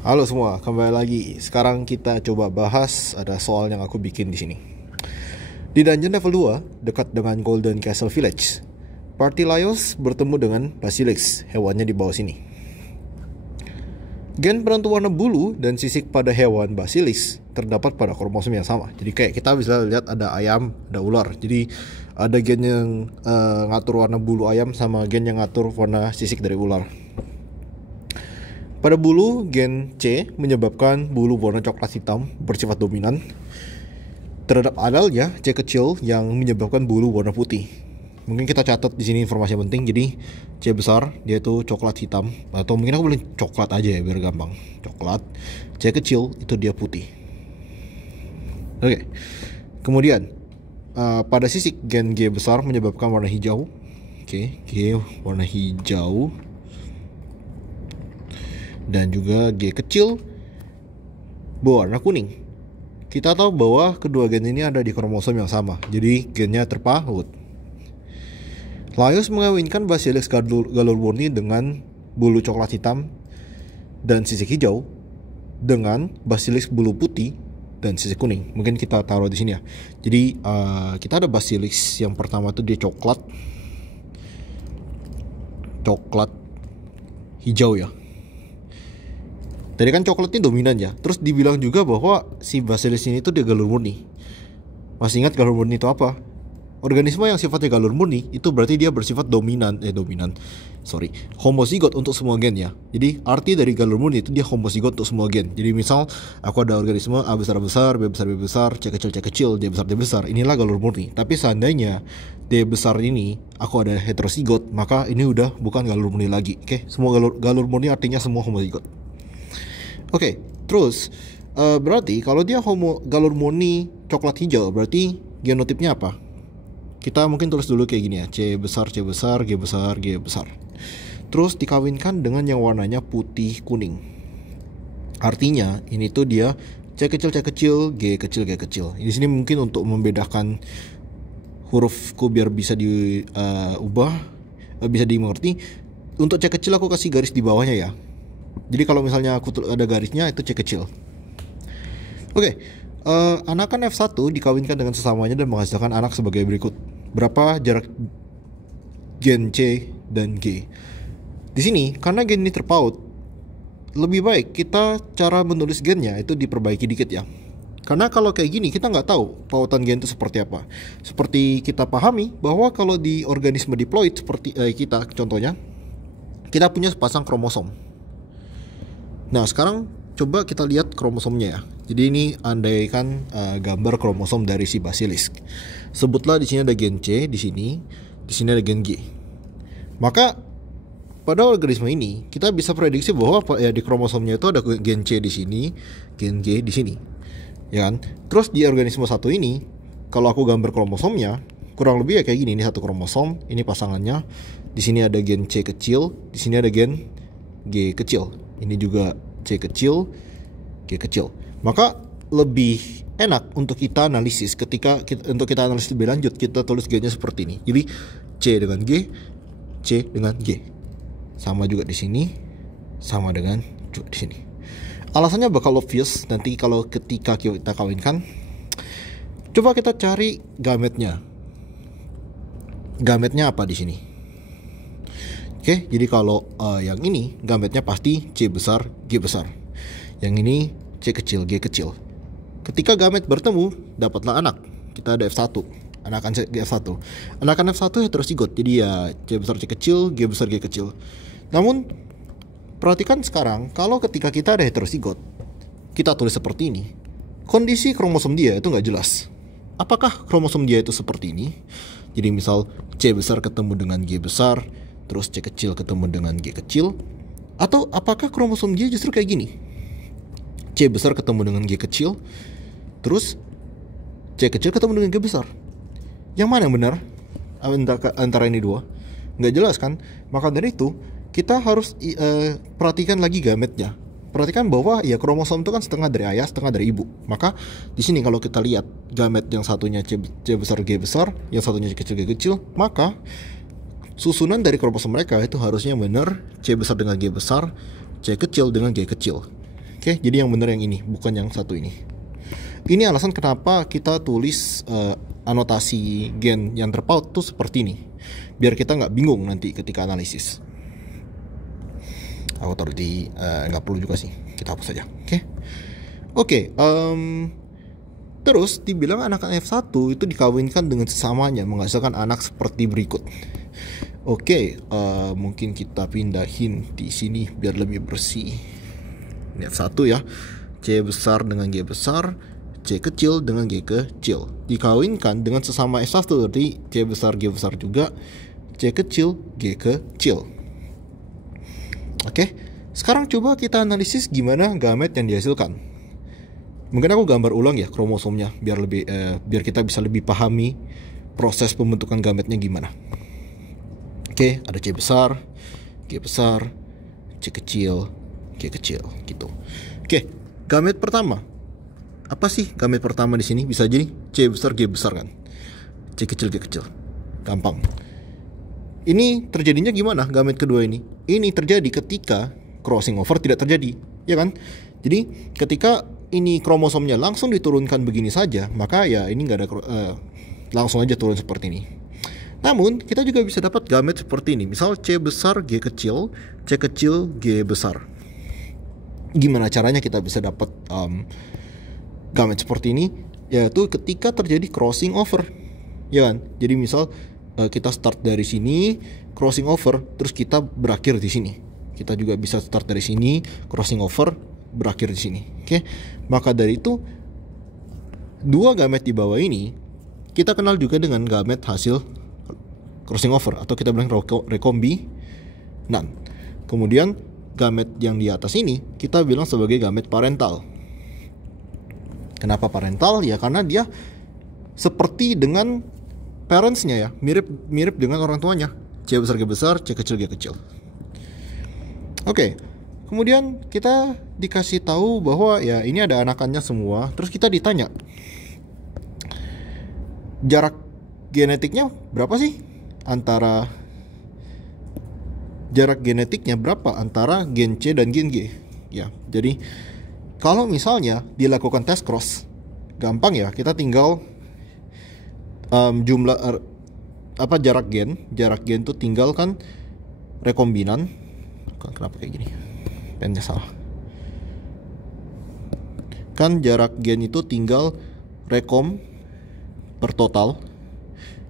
Halo semua, kembali lagi. Sekarang kita coba bahas ada soal yang aku bikin di sini. Di dungeon level 2, dekat dengan Golden Castle Village, Party Laios bertemu dengan Basilisk, hewannya di bawah sini. Gen penentu warna bulu dan sisik pada hewan Basilisk terdapat pada kromosom yang sama. Jadi kayak kita bisa lihat ada ayam, ada ular. Jadi ada gen yang ngatur warna bulu ayam sama gen yang ngatur warna sisik dari ular. Pada bulu, gen C menyebabkan bulu warna coklat hitam bersifat dominan. Terhadap adalnya C kecil yang menyebabkan bulu warna putih. Mungkin kita catat di sini informasi yang penting. Jadi C besar dia itu coklat hitam, atau mungkin aku boleh coklat aja ya biar gampang. Coklat. C kecil itu dia putih. Oke. Kemudian pada sisik gen G besar menyebabkan warna hijau. Oke, G warna hijau. Dan juga G kecil berwarna kuning. Kita tahu bahwa kedua gen ini ada di kromosom yang sama, jadi gennya terpaut. Laios mengawinkan Basilisk galur murni dengan bulu coklat hitam dan sisik hijau dengan Basilisk bulu putih dan sisik kuning. Mungkin kita taruh di sini ya. Jadi kita ada Basilisk yang pertama tuh dia coklat hijau ya. Tadi kan coklatnya dominan ya. Terus dibilang juga bahwa si Basilisk ini tuh dia galur murni. Masih ingat galur murni itu apa? Organisme yang sifatnya galur murni itu berarti dia bersifat homozigot untuk semua gen ya. Jadi arti dari galur murni itu dia homozigot untuk semua gen. Jadi misal aku ada organisme A besar, B besar, C kecil, D besar. Inilah galur murni. Tapi seandainya D besar ini aku ada heterozigot, maka ini udah bukan galur murni lagi. Oke, semua galur murni artinya semua homozigot. Oke, terus berarti kalau dia galur murni coklat hijau, berarti genotipnya apa? Kita mungkin tulis dulu kayak gini ya, C besar, G besar. Terus dikawinkan dengan yang warnanya putih kuning. Artinya ini tuh dia C kecil, G kecil. Di sini mungkin untuk membedakan hurufku biar bisa diubah, bisa dimengerti. Untuk C kecil aku kasih garis di bawahnya ya. Jadi kalau misalnya aku ada garisnya itu C kecil. Oke, anakan F1 dikawinkan dengan sesamanya dan menghasilkan anak sebagai berikut. Berapa jarak gen C dan G? Di sini karena gen ini terpaut, lebih baik kita cara menulis gennya itu diperbaiki dikit ya. Karena kalau kayak gini kita nggak tahu pautan gen itu seperti apa. Seperti kita pahami bahwa kalau di organisme diploid seperti kita contohnya, kita punya sepasang kromosom. Nah sekarang coba kita lihat kromosomnya ya. Jadi ini andaikan gambar kromosom dari si Basilisk. Sebutlah di sini ada gen C di sini ada gen G. Maka pada organisme ini kita bisa prediksi bahwa ya di kromosomnya itu ada gen C di sini, gen G di sini. Ya kan? Terus di organisme satu ini kalau aku gambar kromosomnya kurang lebih ya kayak gini. Ini satu kromosom, ini pasangannya. Di sini ada gen C kecil, di sini ada gen G kecil. Ini juga C kecil, G kecil. Maka lebih enak untuk kita analisis untuk kita analisis lebih lanjut, kita tulis gennya seperti ini. Jadi C dengan G, C dengan G. Sama juga di sini, sama dengan juga di sini. Alasannya bakal obvious nanti kalau ketika kita kawinkan. Coba kita cari gametnya. Gametnya apa di sini? Oke, jadi kalau yang ini gametnya pasti C besar, G besar. Yang ini C kecil, G kecil. Ketika gamet bertemu, dapatlah anak. Kita ada F1, anakan F1. Anakan F1 heterozigot, jadi ya C besar, C kecil, G besar, G kecil. Namun, perhatikan sekarang, kalau ketika kita ada heterozigot, kita tulis seperti ini. Kondisi kromosom dia itu nggak jelas. Apakah kromosom dia itu seperti ini? Jadi misal C besar ketemu dengan G besar, terus C kecil ketemu dengan G kecil. Atau apakah kromosom dia justru kayak gini? C besar ketemu dengan G kecil, terus C kecil ketemu dengan G besar. Yang mana yang benar antara ini dua? Nggak jelas kan? Maka dari itu kita harus perhatikan lagi gametnya. Perhatikan bahwa ya kromosom itu kan setengah dari ayah, setengah dari ibu. Maka di sini kalau kita lihat gamet yang satunya C besar, G besar, yang satunya C kecil, G kecil, maka susunan dari kromosom mereka itu harusnya benar C besar dengan G besar, C kecil dengan G kecil. Oke, jadi yang benar yang ini, bukan yang satu ini. Ini alasan kenapa kita tulis anotasi gen yang terpaut tuh seperti ini, biar kita nggak bingung nanti ketika analisis. Aku taruh di nggak perlu juga sih, kita hapus saja. Oke. Terus dibilang anak F1 itu dikawinkan dengan sesamanya menghasilkan anak seperti berikut. Mungkin kita pindahin di sini biar lebih bersih. Ini F1 ya, C besar dengan G besar, C kecil dengan G kecil, dikawinkan dengan sesama F1, jadi C besar G besar juga, C kecil G kecil. Sekarang coba kita analisis gimana gamet yang dihasilkan. Mungkin aku gambar ulang ya kromosomnya biar kita bisa lebih pahami proses pembentukan gametnya gimana. Ada C besar, G besar, C kecil, G kecil gitu. Gamet pertama. Apa sih gamet pertama di sini? Bisa jadi C besar G besar kan. C kecil G kecil. Gampang. Ini terjadinya gimana gamet kedua ini? Ini terjadi ketika crossing over tidak terjadi, ya kan? Jadi ketika ini kromosomnya langsung diturunkan begini saja, maka ya ini nggak ada langsung aja turun seperti ini. Namun kita juga bisa dapat gamet seperti ini, misal C besar G kecil, C kecil G besar. Gimana caranya kita bisa dapat gamet seperti ini? Yaitu ketika terjadi crossing over, ya kan? Jadi misal kita start dari sini, crossing over, terus kita berakhir di sini. Kita juga bisa start dari sini, crossing over, berakhir di sini. Maka dari itu dua gamet di bawah ini kita kenal juga dengan gamet hasil crossing over, atau kita bilang rekombinan. Kemudian gamet yang di atas ini kita bilang sebagai gamet parental. Kenapa parental? Ya karena dia seperti dengan parentsnya ya, mirip dengan orang tuanya. C besar G besar, C kecil G kecil. Kemudian kita dikasih tahu bahwa ya ini ada anakannya semua. Terus kita ditanya, jarak genetiknya berapa sih antara gen C dan gen G? Ya, jadi kalau misalnya dilakukan tes cross, gampang ya, kita tinggal jarak gen tuh tinggal kan rekombinan. Kenapa kayak gini? Pennya salah. Kan jarak gen itu tinggal rekom per total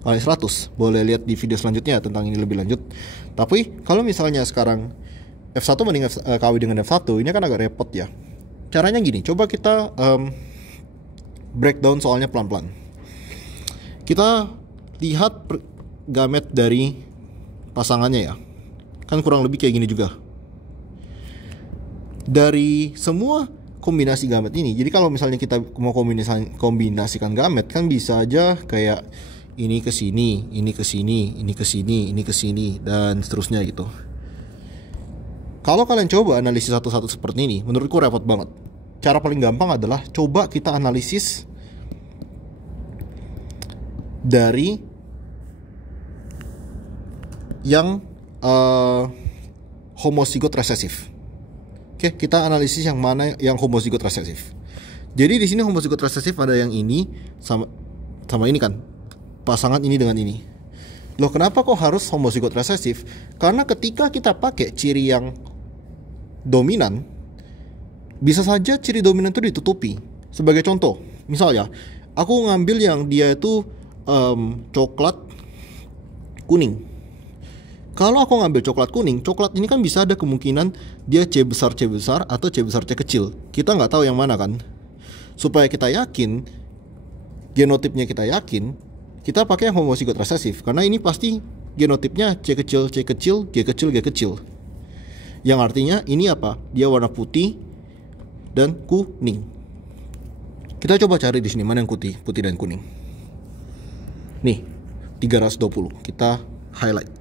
kali 100. Boleh lihat di video selanjutnya tentang ini lebih lanjut. Tapi kalau misalnya sekarang F1 mending kawin dengan F1, ini kan agak repot ya. Caranya gini, coba kita breakdown soalnya pelan-pelan. Kita lihat gamet dari pasangannya ya. Kan kurang lebih kayak gini juga. Dari semua kombinasi gamet ini, jadi kalau misalnya kita mau kombinasikan gamet kan bisa aja kayak ini ke sini, ini ke sini, ini ke sini, ini ke sini, dan seterusnya gitu. Kalau kalian coba analisis satu-satu seperti ini, menurutku repot banget. Cara paling gampang adalah coba kita analisis dari yang homozigot resesif. Kita analisis yang mana yang homozigot resesif. Jadi di sini homozigot resesif ada yang ini sama ini kan, pasangan ini dengan ini. Loh, kenapa kok harus homozigot resesif? Karena ketika kita pakai ciri yang dominan, bisa saja ciri dominan itu ditutupi. Sebagai contoh, misalnya aku ngambil yang dia itu coklat kuning. Kalau aku ngambil coklat kuning, coklat ini kan bisa ada kemungkinan dia C besar atau C besar C kecil. Kita nggak tahu yang mana kan. Supaya kita yakin, genotipnya kita yakin, kita pakai yang homozigot resesif. Karena ini pasti genotipnya C kecil, G kecil. Yang artinya ini apa? Dia warna putih dan kuning. Kita coba cari di sini mana yang putih dan kuning. Nih, 320. Kita highlight.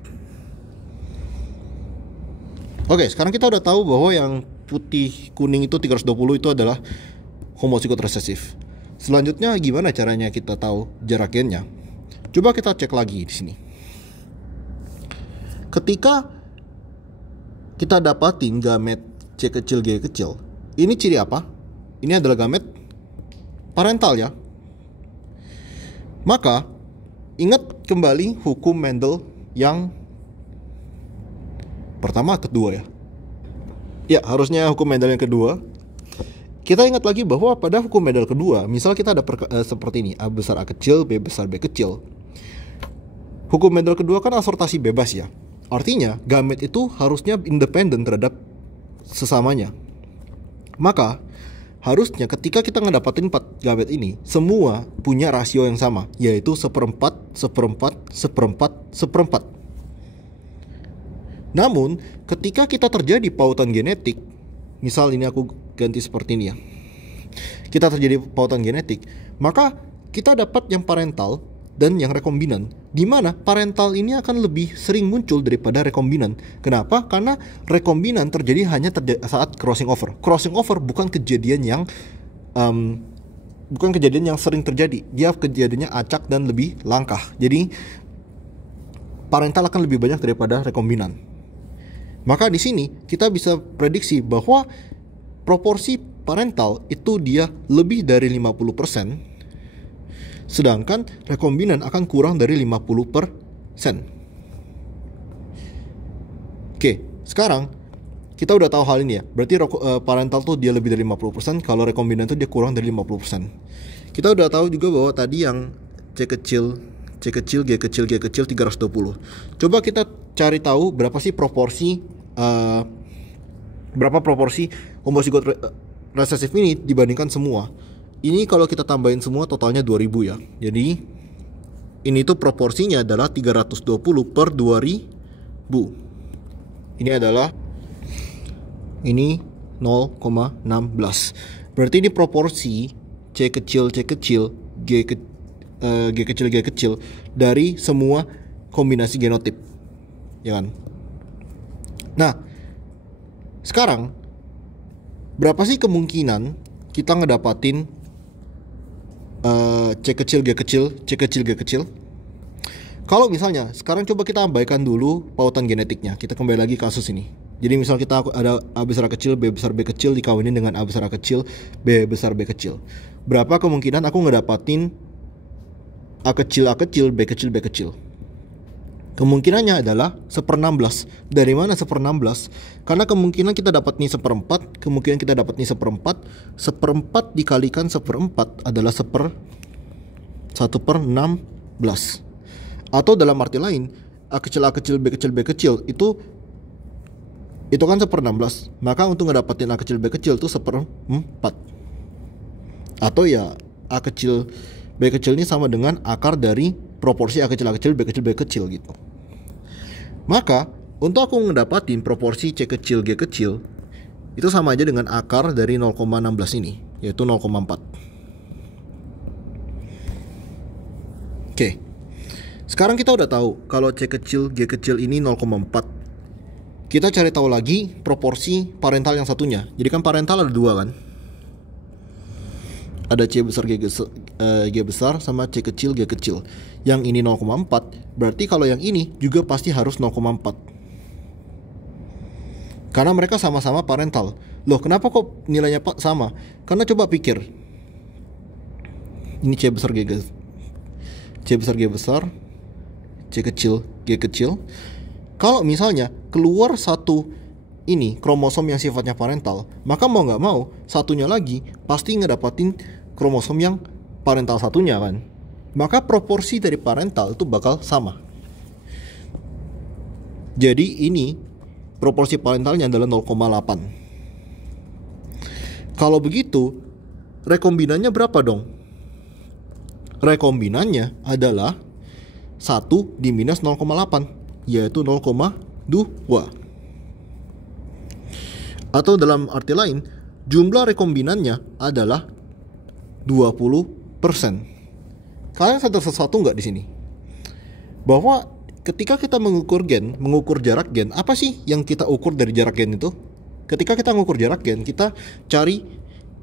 Sekarang kita udah tahu bahwa yang putih kuning itu 320 itu adalah homozigot resesif. Selanjutnya gimana caranya kita tahu jarak gennya? Coba kita cek lagi di sini. Ketika kita dapatin gamet C kecil G kecil, Ini ciri apa? Ini adalah gamet parental ya. Maka ingat kembali hukum Mendel yang pertama, kedua ya. Ya, harusnya hukum Mendel yang kedua. Kita ingat lagi bahwa pada hukum Mendel kedua, misal kita ada seperti ini, A besar A kecil, B besar B kecil. Hukum Mendel kedua kan asortasi bebas ya. Artinya gamet itu harusnya independen terhadap sesamanya. Maka harusnya ketika kita ngedapatin 4 gamet ini, semua punya rasio yang sama, yaitu 1/4, 1/4, 1/4, 1/4. Namun ketika kita terjadi pautan genetik, misal ini aku ganti seperti ini ya, kita terjadi pautan genetik, maka kita dapat yang parental dan yang rekombinan, di mana parental ini akan lebih sering muncul daripada rekombinan. Kenapa? Karena rekombinan terjadi hanya saat crossing over. Crossing over bukan kejadian yang sering terjadi. Dia kejadiannya acak dan lebih langkah. Jadi parental akan lebih banyak daripada rekombinan. Maka di sini kita bisa prediksi bahwa proporsi parental itu dia lebih dari 50%. Sedangkan rekombinan akan kurang dari 50%. Oke, sekarang kita udah tahu hal ini ya. Berarti parental tuh dia lebih dari 50%, kalau rekombinan tuh dia kurang dari 50%. Kita udah tahu juga bahwa tadi yang C kecil, G kecil 320. Coba kita cari tahu berapa proporsi homozigot resesif ini dibandingkan semua. Ini kalau kita tambahin semua totalnya 2000 ya. Jadi ini tuh proporsinya adalah 320/2000. Ini adalah 0,16. Berarti ini proporsi C kecil, G kecil dari semua kombinasi genotip, ya kan? Nah, sekarang berapa sih kemungkinan kita ngedapatin C kecil, G kecil? Kalau misalnya sekarang coba kita abaikan dulu pautan genetiknya. Kita kembali lagi ke kasus ini. Jadi misal kita ada A besar A kecil, B besar B kecil dikawinin dengan A besar A kecil, B besar B kecil. Berapa kemungkinan aku ngedapatin A kecil, B kecil? Kemungkinannya adalah 1/16. Dari mana 1/16? Karena kemungkinan kita dapat nih 1/4, kemungkinan kita dapat nih 1/4. 1/4 dikalikan 1/4 adalah 1/16. Atau dalam arti lain, A kecil, B kecil itu kan 1/16. Maka untuk ngedapatin A kecil, B kecil itu 1/4. Atau ya A kecil, B kecil ini sama dengan akar dari proporsi A kecil, B kecil gitu. Maka untuk aku ngedapatin proporsi C kecil, G kecil itu sama aja dengan akar dari 0,16 ini, yaitu 0,4. Oke. Sekarang kita udah tahu kalau C kecil, G kecil ini 0,4. Kita cari tahu lagi proporsi parental yang satunya. Jadi kan parental ada 2 kan? Ada C besar, G besar sama C kecil, G kecil. Yang ini 0,4, berarti kalau yang ini juga pasti harus 0,4. Karena mereka sama-sama parental. Loh, kenapa kok nilainya sama? Karena coba pikir. Ini C besar, G besar, C kecil, G kecil. Kalau misalnya keluar satu ini kromosom yang sifatnya parental, maka mau nggak mau satunya lagi pasti ngedapatin kromosom yang parental satunya kan. Maka proporsi dari parental itu bakal sama. Jadi ini proporsi parentalnya adalah 0,8. Kalau begitu rekombinannya berapa dong? Rekombinannya adalah 1 di minus 0,8, yaitu 0,2. Atau dalam arti lain, jumlah rekombinannya adalah 20%. Kalian sadar sesuatu nggak di sini? Bahwa ketika kita mengukur jarak gen, apa sih yang kita ukur dari jarak gen itu? Ketika kita mengukur jarak gen, kita cari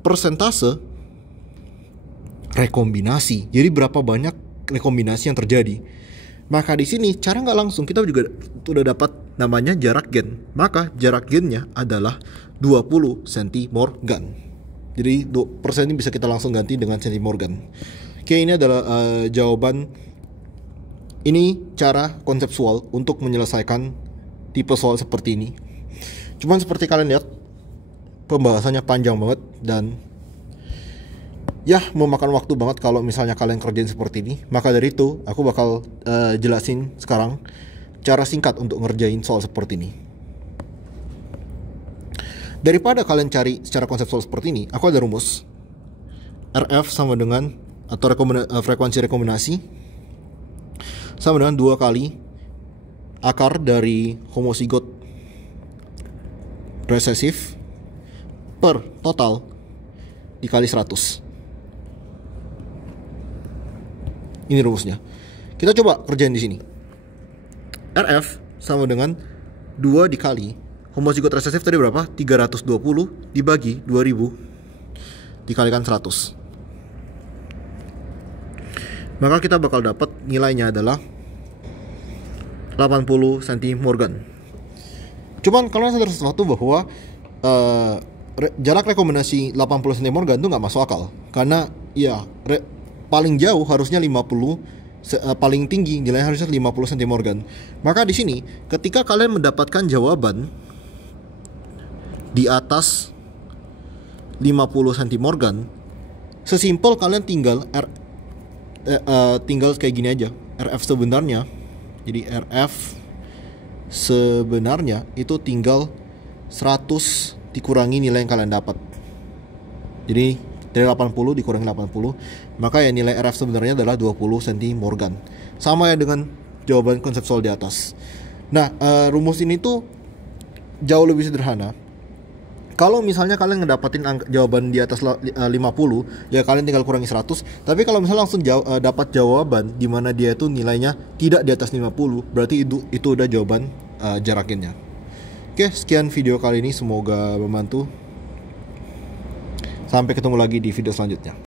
persentase rekombinasi. Jadi berapa banyak rekombinasi yang terjadi. Maka di sini cara nggak langsung kita juga sudah dapat namanya jarak gen. Maka jarak gennya adalah 20 centimorgan. Jadi persen ini bisa kita langsung ganti dengan centimorgan. Oke, ini adalah jawaban. Ini cara konseptual untuk menyelesaikan tipe soal seperti ini. Cuman seperti kalian lihat, pembahasannya panjang banget dan ya memakan waktu banget kalau misalnya kalian kerjain seperti ini. Maka dari itu aku bakal jelasin sekarang cara singkat untuk ngerjain soal seperti ini. Daripada kalian cari secara konseptual seperti ini, aku ada rumus. RF sama dengan atau frekuensi rekombinasi sama dengan 2 kali akar dari homozigot resesif per total dikali 100. Ini rumusnya. Kita coba kerjain di sini. RF sama dengan 2 dikali homozigot resesif tadi berapa? 320 dibagi 2000 dikalikan 100. Maka kita bakal dapat nilainya adalah 80 centimorgan. Cuman kalau sadar sesuatu bahwa jarak rekomendasi 80 centimorgan itu nggak masuk akal. Karena ya paling jauh harusnya 50, paling tinggi nilainya harusnya 50 centimorgan. Maka di sini ketika kalian mendapatkan jawaban di atas 50 centimorgan, sesimpel kalian tinggal kayak gini aja. RF sebenarnya, jadi RF sebenarnya itu tinggal 100 dikurangi nilai yang kalian dapat. Jadi dari 80 dikurangi 80, maka ya nilai RF sebenarnya adalah 20 centimorgan. Sama ya dengan jawaban konseptual di atas. Nah, rumus ini tuh jauh lebih sederhana. Kalau misalnya kalian ngedapatin jawaban di atas 50, ya kalian tinggal kurangi 100. Tapi kalau misalnya langsung dapat jawaban di mana dia itu nilainya tidak di atas 50, berarti itu udah jawaban jarak gennya. Oke, sekian video kali ini, semoga membantu. Sampai ketemu lagi di video selanjutnya.